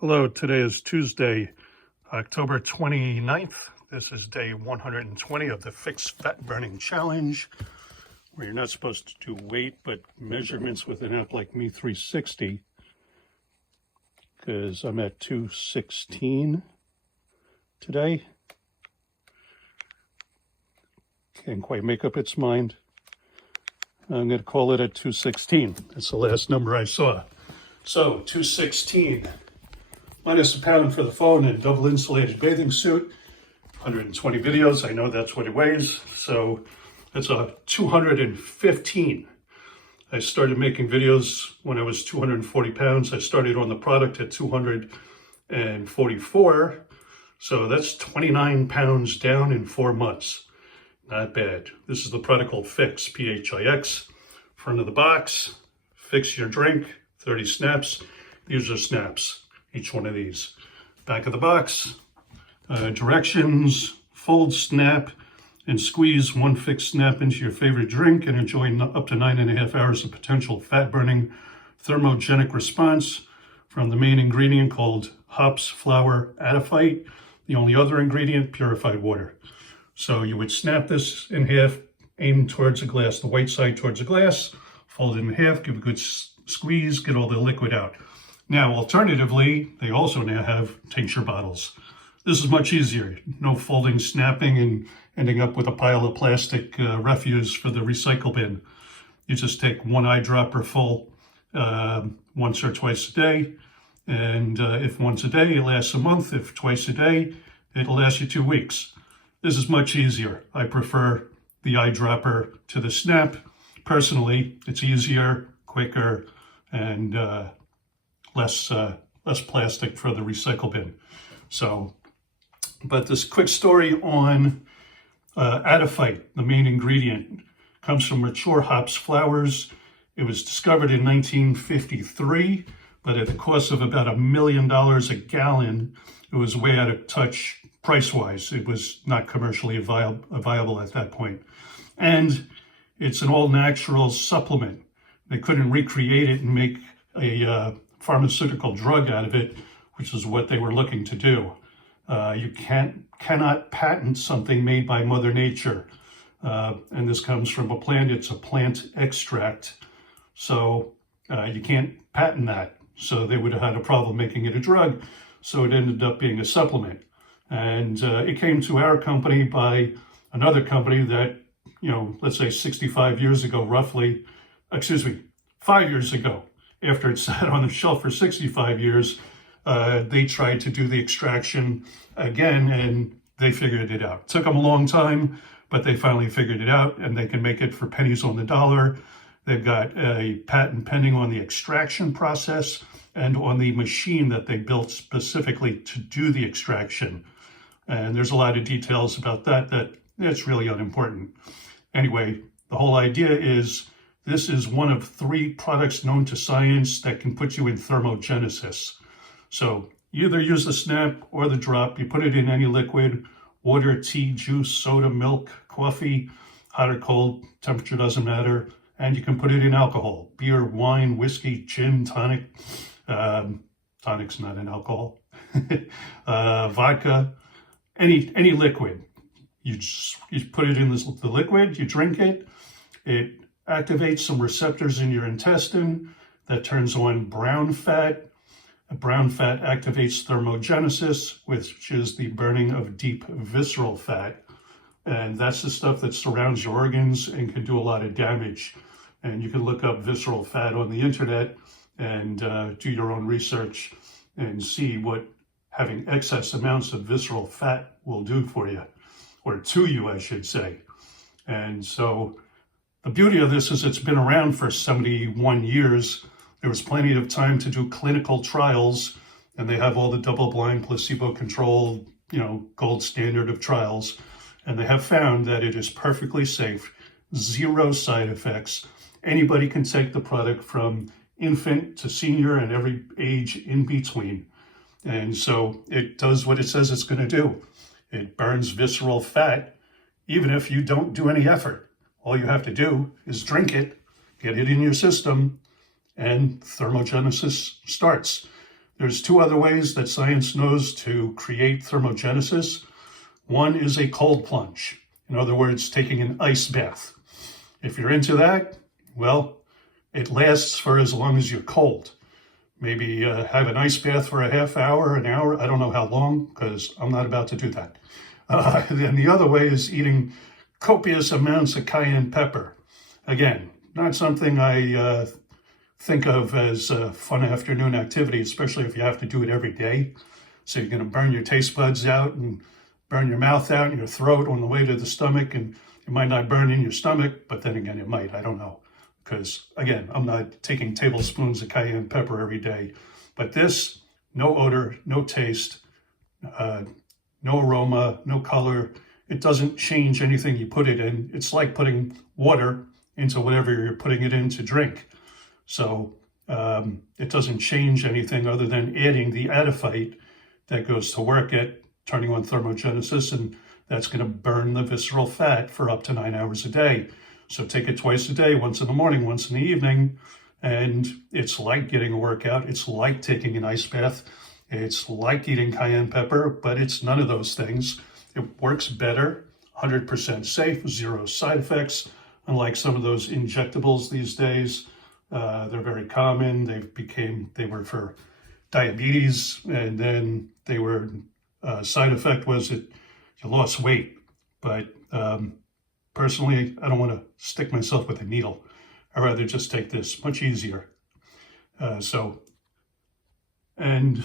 Hello, today is Tuesday, October 29th. This is day 120 of the pHix Fat Burning Challenge, where you're not supposed to do weight, but measurements with an app like Me360, because I'm at 216 today. Can't quite make up its mind. I'm going to call it at 216. That's the last number I saw. So, 216. Minus a pound for the phone and double insulated bathing suit. 120 videos, I know that's what it weighs. So that's a 215. I started making videos when I was 240 pounds. I started on the product at 244. So that's 29 pounds down in 4 months. Not bad. This is the product called pHix, pHix. Front of the box, fix your drink, 30 snaps. These are snaps. Each one of these. Back of the box, directions, fold, snap, and squeeze one pHix snap into your favorite drink and enjoy up to 9.5 hours of potential fat-burning thermogenic response from the main ingredient called hops, flour, adiphyte. The only other ingredient, purified water. So you would snap this in half, aim towards the glass, the white side towards the glass, fold it in half, give a good squeeze, get all the liquid out. Now, alternatively, they also now have tincture bottles. This is much easier. No folding, snapping, and ending up with a pile of plastic refuse for the recycle bin. You just take one eyedropper full once or twice a day. And if once a day, it lasts a month. If twice a day, it'll last you 2 weeks. This is much easier. I prefer the eyedropper to the snap. Personally, it's easier, quicker, and less plastic for the recycle bin. So, but this quick story on adiphyte, the main ingredient, comes from mature hops flowers. It was discovered in 1953, but at the cost of about $1 million a gallon, it was way out of touch price-wise. It was not commercially viable at that point. And it's an all-natural supplement. They couldn't recreate it and make a pharmaceutical drug out of it, which is what they were looking to do. You cannot patent something made by Mother Nature. And this comes from a plant. It's a plant extract. So you can't patent that. So they would have had a problem making it a drug. So it ended up being a supplement. And it came to our company by another company that, let's say 65 years ago, roughly, 5 years ago, after it sat on the shelf for 65 years, they tried to do the extraction again, and they figured it out. It took them a long time, but they finally figured it out, and they can make it for pennies on the dollar. They've got a patent pending on the extraction process and on the machine that they built specifically to do the extraction. And there's a lot of details about that it's really unimportant. Anyway, the whole idea is this is one of 3 products known to science that can put you in thermogenesis. So you either use the snap or the drop. You put it in any liquid, water, tea, juice, soda, milk, coffee, hot or cold, temperature doesn't matter. And you can put it in alcohol, beer, wine, whiskey, gin, tonic. Tonic's not an alcohol. Vodka, any liquid. You put it in the liquid, you drink it. It activates some receptors in your intestine that turns on brown fat. Brown fat activates thermogenesis, which is the burning of deep visceral fat. And that's the stuff that surrounds your organs and can do a lot of damage. And you can look up visceral fat on the internet and do your own research and see what having excess amounts of visceral fat will do for you, or to you, I should say. And so the beauty of this is it's been around for 71 years. There was plenty of time to do clinical trials, and they have all the double-blind, placebo-controlled, gold standard of trials. And they have found that it is perfectly safe, 0 side effects. Anybody can take the product from infant to senior and every age in between. And so it does what it says it's going to do. It burns visceral fat, even if you don't do any effort. All you have to do is drink it, get it in your system, and thermogenesis starts. There's two other ways that science knows to create thermogenesis. One is a cold plunge. In other words, taking an ice bath. If you're into that, well, it lasts for as long as you're cold. Maybe have an ice bath for a half hour, an hour. I don't know how long, because I'm not about to do that. Then the other way is eating copious amounts of cayenne pepper. Again, not something I think of as a fun afternoon activity, especially if you have to do it every day. So you're going to burn your taste buds out and burn your mouth out and your throat on the way to the stomach, and it might not burn in your stomach, but then again, it might. I don't know. Because, again, I'm not taking tablespoons of cayenne pepper every day. But this, no odor, no taste, no aroma, no color. It doesn't change anything you put it in. It's like putting water into whatever you're putting it in to drink. So it doesn't change anything other than adding the adiphyte that goes to work at turning on thermogenesis, and that's going to burn the visceral fat for up to 9 hours a day. So take it twice a day, once in the morning, once in the evening, and it's like getting a workout. It's like taking an ice bath. It's like eating cayenne pepper, but it's none of those things. It works better, 100% safe, zero side effects, unlike some of those injectables these days. They're very common. They were for diabetes, and then they were, side effect was that you lost weight. But personally, I don't want to stick myself with a needle. I'd rather just take this, much easier. And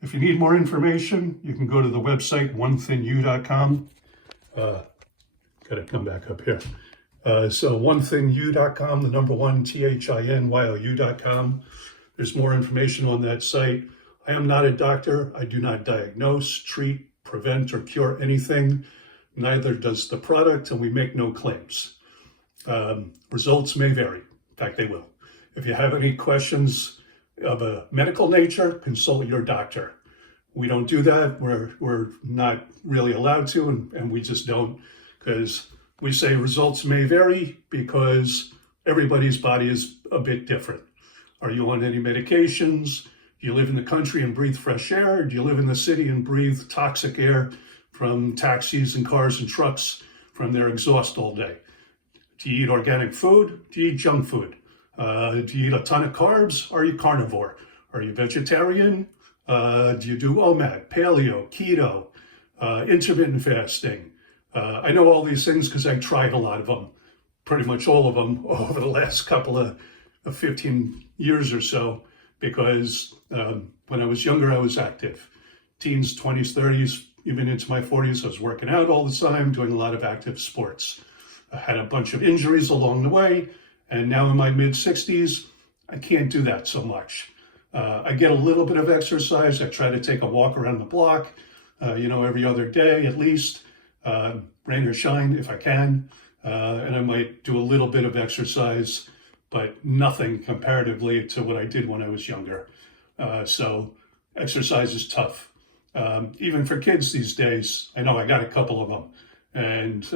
if you need more information, you can go to the website, onethinyou.com. Gotta come back up here. So onethinyou.com, the number one, THINYOU.com. There's more information on that site. I am not a doctor. I do not diagnose, treat, prevent, or cure anything. Neither does the product, and we make no claims. Results may vary. In fact, they will. If you have any questions of a medical nature, consult your doctor. We don't do that. We're not really allowed to, and we just don't, because we say results may vary because everybody's body is a bit different. Are you on any medications? Do you live in the country and breathe fresh air? Or do you live in the city and breathe toxic air from taxis and cars and trucks from their exhaust all day? Do you eat organic food? Do you eat junk food? Do you eat a ton of carbs? Are you carnivore? Are you vegetarian? Do you do OMAD, paleo, keto, intermittent fasting? I know all these things because I tried a lot of them, pretty much all of them over the last couple of 15 years or so, because when I was younger, I was active. Teens, 20s, 30s, even into my 40s, I was working out all the time, doing a lot of active sports. I had a bunch of injuries along the way, and now in my mid-60s, I can't do that so much. I get a little bit of exercise. I try to take a walk around the block, every other day at least, rain or shine if I can, and I might do a little bit of exercise, but nothing comparatively to what I did when I was younger. So exercise is tough. Even for kids these days, I know I got a couple of them, and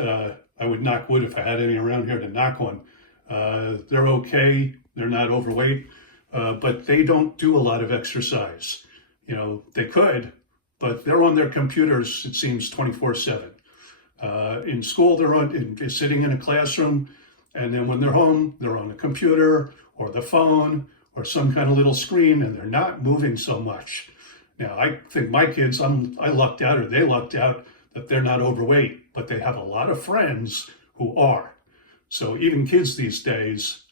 I would knock wood if I had any around here to knock one. They're okay, they're not overweight, but they don't do a lot of exercise. They could, but they're on their computers, it seems, 24/7. In school, they're sitting in a classroom, and then when they're home, they're on the computer or the phone or some kind of little screen, and they're not moving so much. Now, I think my kids, I lucked out, or they lucked out, that they're not overweight, but they have a lot of friends who are. So even kids these days,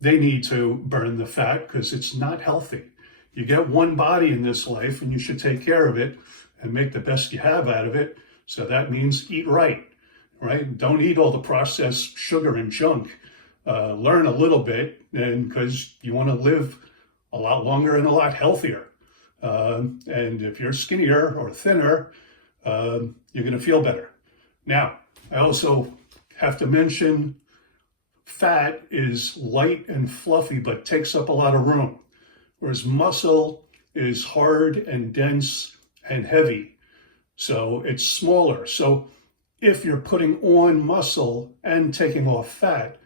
they need to burn the fat because it's not healthy. You get one body in this life, and you should take care of it and make the best you have out of it. So that means eat right? Don't eat all the processed sugar and junk. Learn a little bit, and because you want to live a lot longer and a lot healthier. And if you're skinnier or thinner, you're going to feel better. Now, I also have to mention fat is light and fluffy, but takes up a lot of room, whereas muscle is hard and dense and heavy. So it's smaller. So if you're putting on muscle and taking off fat,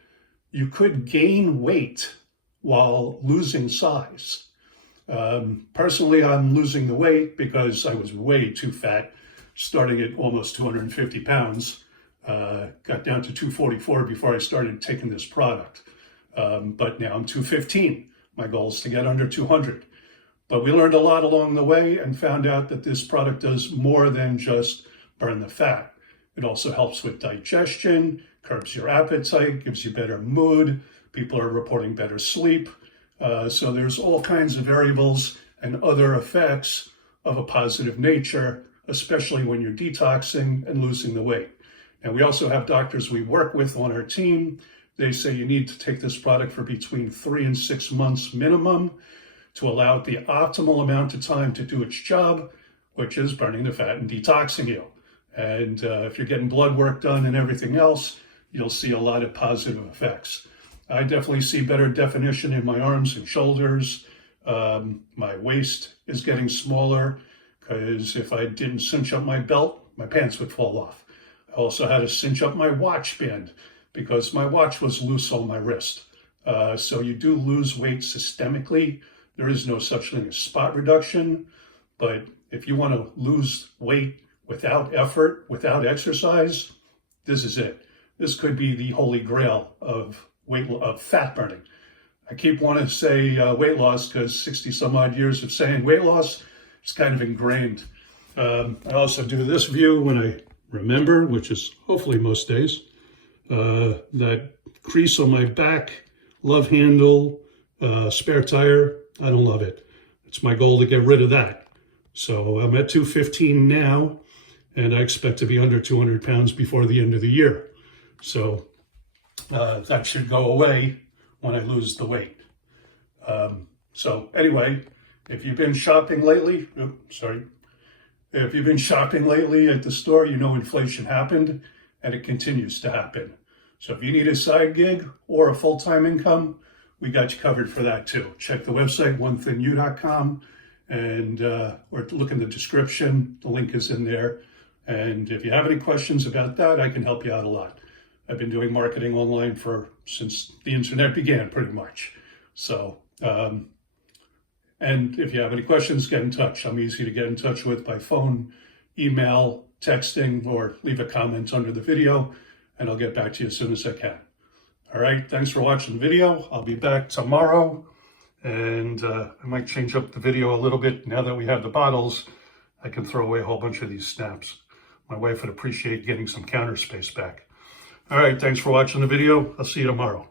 you could gain weight while losing size. Personally, I'm losing the weight because I was way too fat, starting at almost 250 pounds. Got down to 244 before I started taking this product. But now I'm 215. My goal is to get under 200. But we learned a lot along the way and found out that this product does more than just burn the fat. It also helps with digestion, curbs your appetite, gives you better mood. People are reporting better sleep. So there's all kinds of variables and other effects of a positive nature, especially when you're detoxing and losing the weight. And we also have doctors we work with on our team. They say you need to take this product for between 3 and 6 months minimum to allow it the optimal amount of time to do its job, which is burning the fat and detoxing you. And if you're getting blood work done and everything else, you'll see a lot of positive effects. I definitely see better definition in my arms and shoulders. My waist is getting smaller because if I didn't cinch up my belt, my pants would fall off. I also had to cinch up my watch band because my watch was loose on my wrist. So you do lose weight systemically. There is no such thing as spot reduction. But if you want to lose weight without effort, without exercise, this is it. This could be the holy grail of fat burning. I keep wanting to say weight loss because 60 some odd years of saying weight loss is kind of ingrained. I also do this view when I remember, which is hopefully most days. That crease on my back, love handle, spare tire, I don't love it. It's my goal to get rid of that. So I'm at 215 now, and I expect to be under 200 pounds before the end of the year. So that should go away when I lose the weight. So anyway, if you've been shopping lately, if you've been shopping lately at the store, you know inflation happened and it continues to happen. So if you need a side gig or a full-time income, we got you covered for that too. Check the website, onethinyou.com, and or look in the description. The link is in there. And if you have any questions about that, I can help you out a lot. I've been doing marketing online since the internet began, pretty much. So, and if you have any questions, get in touch. I'm easy to get in touch with by phone, email, texting, or leave a comment under the video, and I'll get back to you as soon as I can. All right, thanks for watching the video. I'll be back tomorrow, and I might change up the video a little bit. Now that we have the bottles, I can throw away a whole bunch of these snaps. My wife would appreciate getting some counter space back. All right, thanks for watching the video. I'll see you tomorrow.